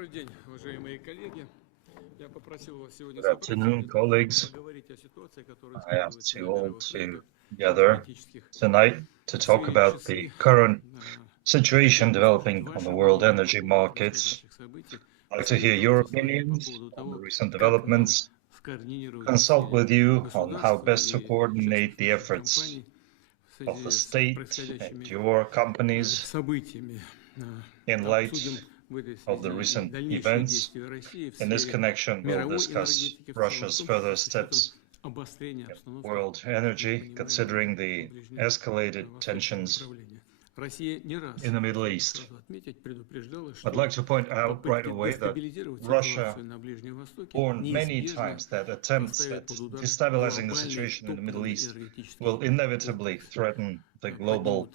Good afternoon, colleagues. I asked you all to gather tonight to talk about the current situation developing on the world energy markets. I'd like to hear your opinions on the recent developments, consult with you on how best to coordinate the efforts of the state and your companies in light of the recent events. In this connection, we'll discuss Russia's further steps in world energy, considering the escalated tensions in the Middle East. I'd like to point out right away that Russia warned many times that attempts at destabilizing the situation in the Middle East will inevitably threaten the global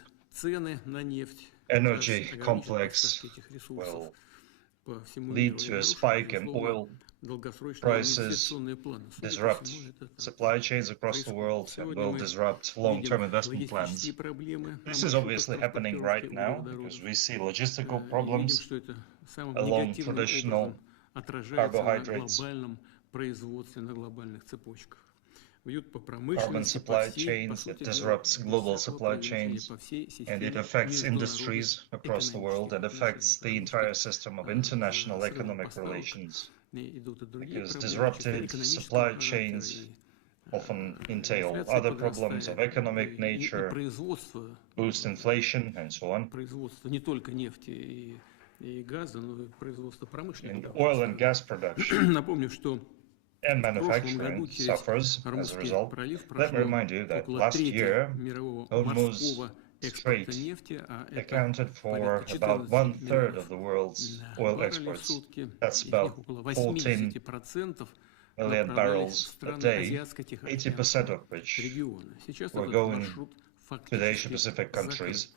energy complex, will lead to a spike in oil prices, disrupt supply chains across the world, and will disrupt long-term investment plans. This is obviously happening right now because we see logistical problems along traditional carbohydrates, carbon supply chains. It disrupts global supply chains, and it affects industries across the world and affects the entire system of international economic relations, because disrupted supply chains often entail other problems of economic nature, boost inflation, and so on. And oil and gas production and manufacturing suffers as a result. Let me remind you that last year, Hormuz Strait accounted for about 1/3 of the world's oil exports. That's about 14 million barrels a day, 80% of which were going to the Asia-Pacific countries.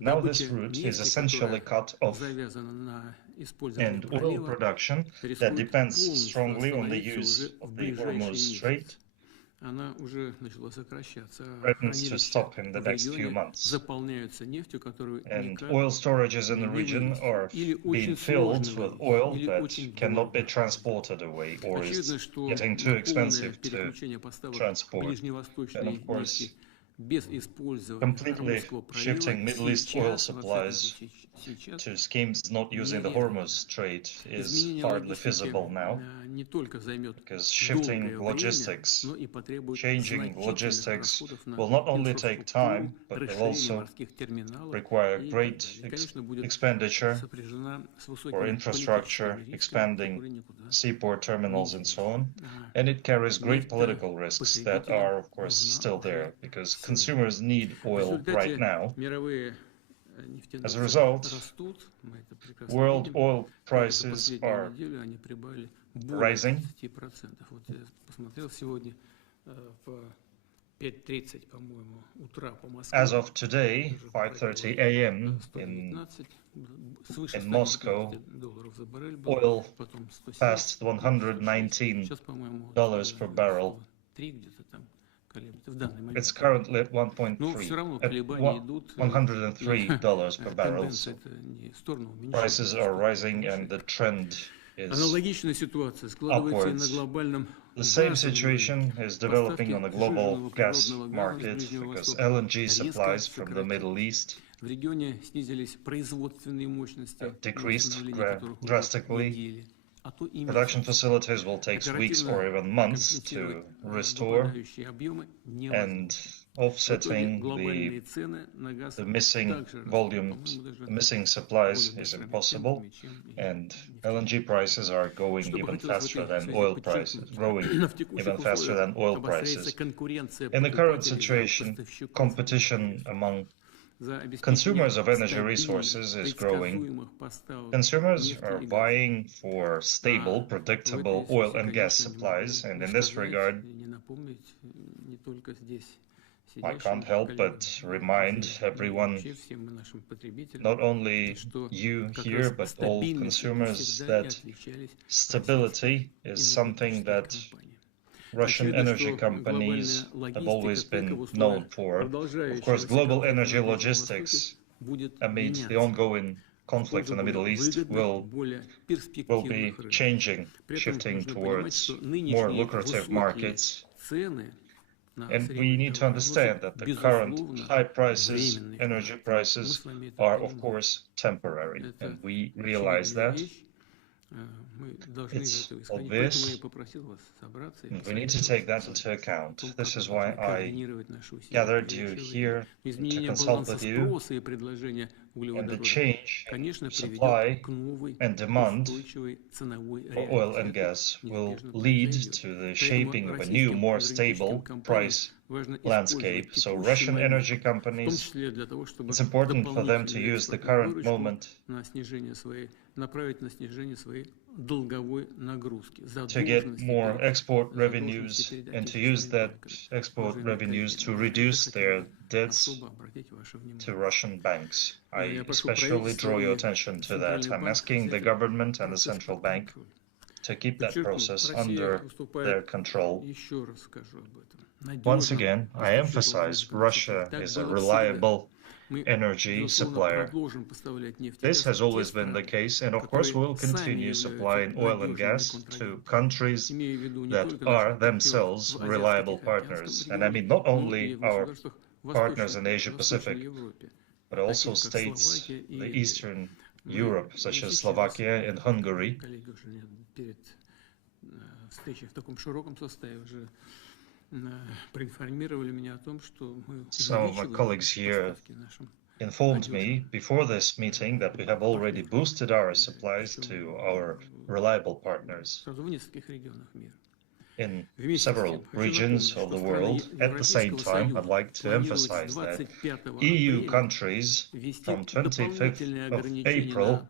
Now this route is essentially cut off, and oil production that depends strongly on the use of the Hormuz Strait threatens to stop in the next few months. And oil storages in the region are being filled with oil that cannot be transported away or is getting too expensive to transport. And of course, completely shifting Middle East oil supplies to schemes not using the Hormuz Strait is hardly feasible now, because shifting logistics, changing logistics will not only take time, but will also require great expenditure for infrastructure, expanding seaport terminals and so on. And it carries great political risks that are, of course, still there, because consumers need oil right now. As a result, world oil prices are rising. As of today, 5:30 a.m. in Moscow, oil passed $119 per barrel. It's currently at $103 per barrel. So prices are rising and the trend is upwards. The same situation is developing on the global gas market, because LNG supplies from the Middle East have decreased drastically. Production facilities will take weeks or even months to restore, and offsetting the missing volumes, the missing supplies is impossible, and LNG prices are going even faster than oil prices, growing even faster than oil prices. In the current situation, competition among consumers of energy resources is growing. Consumers are vying for stable, predictable oil and gas supplies, and in this regard, I can't help but remind everyone, not only you here, but all consumers, that stability is something that Russian energy companies have always been known for. Of course, global energy logistics, amid the ongoing conflict in the Middle East will be shifting towards more lucrative markets. And we need to understand that the current high prices, energy prices, are of course temporary, and we realize that. It's obvious, and we need to take that into account. This is why I gathered you here to consult with you, and the change in supply and demand for oil and gas will lead to the shaping of a new, more stable price landscape. So Russian energy companies, it's important for them to use the current moment to get more export revenues and to use that export revenues to reduce their debts to Russian banks. I especially draw your attention to that. I'm asking the government and the central bank to keep that process under their control. Once again, I emphasize Russia is a reliable energy supplier. This has always been the case, and of course we will continue supplying oil and gas to countries that are themselves reliable partners. And I mean not only our partners in Asia Pacific, but also states in Eastern Europe, such as Slovakia and Hungary. Some of my colleagues here informed me before this meeting that we have already boosted our supplies to our reliable partners in several regions of the world. At the same time, I'd like to emphasize that EU countries from 25th of April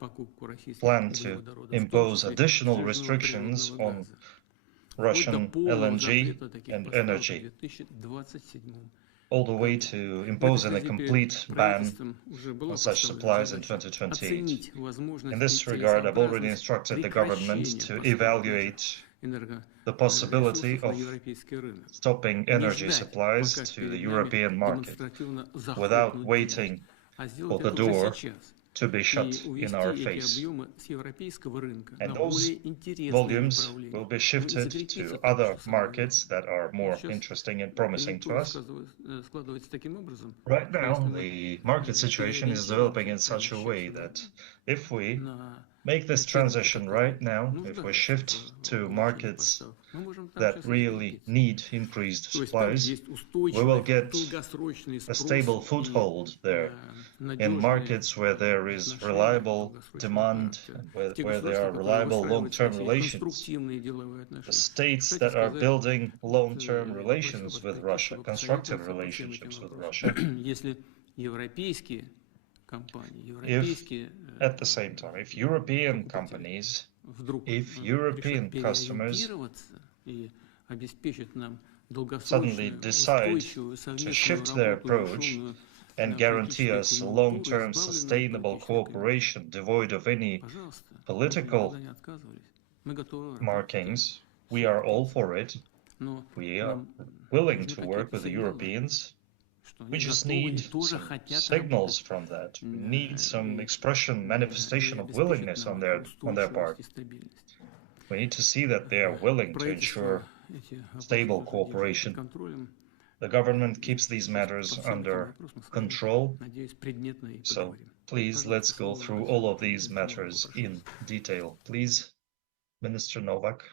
plan to impose additional restrictions on Russian LNG and energy, all the way to imposing a complete ban on such supplies in 2028. In this regard, I've already instructed the government to evaluate the possibility of stopping energy supplies to the European market without waiting for the door to be shut in our face. And those volumes will be shifted to other markets that are more interesting and promising to us. Right now, the market situation is developing in such a way that if we make this transition right now, if we shift to markets that really need increased supplies, we will get a stable foothold there in markets where there is reliable demand, where there are reliable long-term relations. The states that are building long-term relations with Russia, constructive relationships with Russia, if at the same time, if European companies, if European customers suddenly decide to shift their approach and guarantee us long-term sustainable cooperation devoid of any political markings, we are all for it. We are willing to work with the Europeans. We just need some signals from that. We need some expression, manifestation of willingness on their part. We need to see that they are willing to ensure stable cooperation. The government keeps these matters under control. So please, let's go through all of these matters in detail. Please, Minister Novak.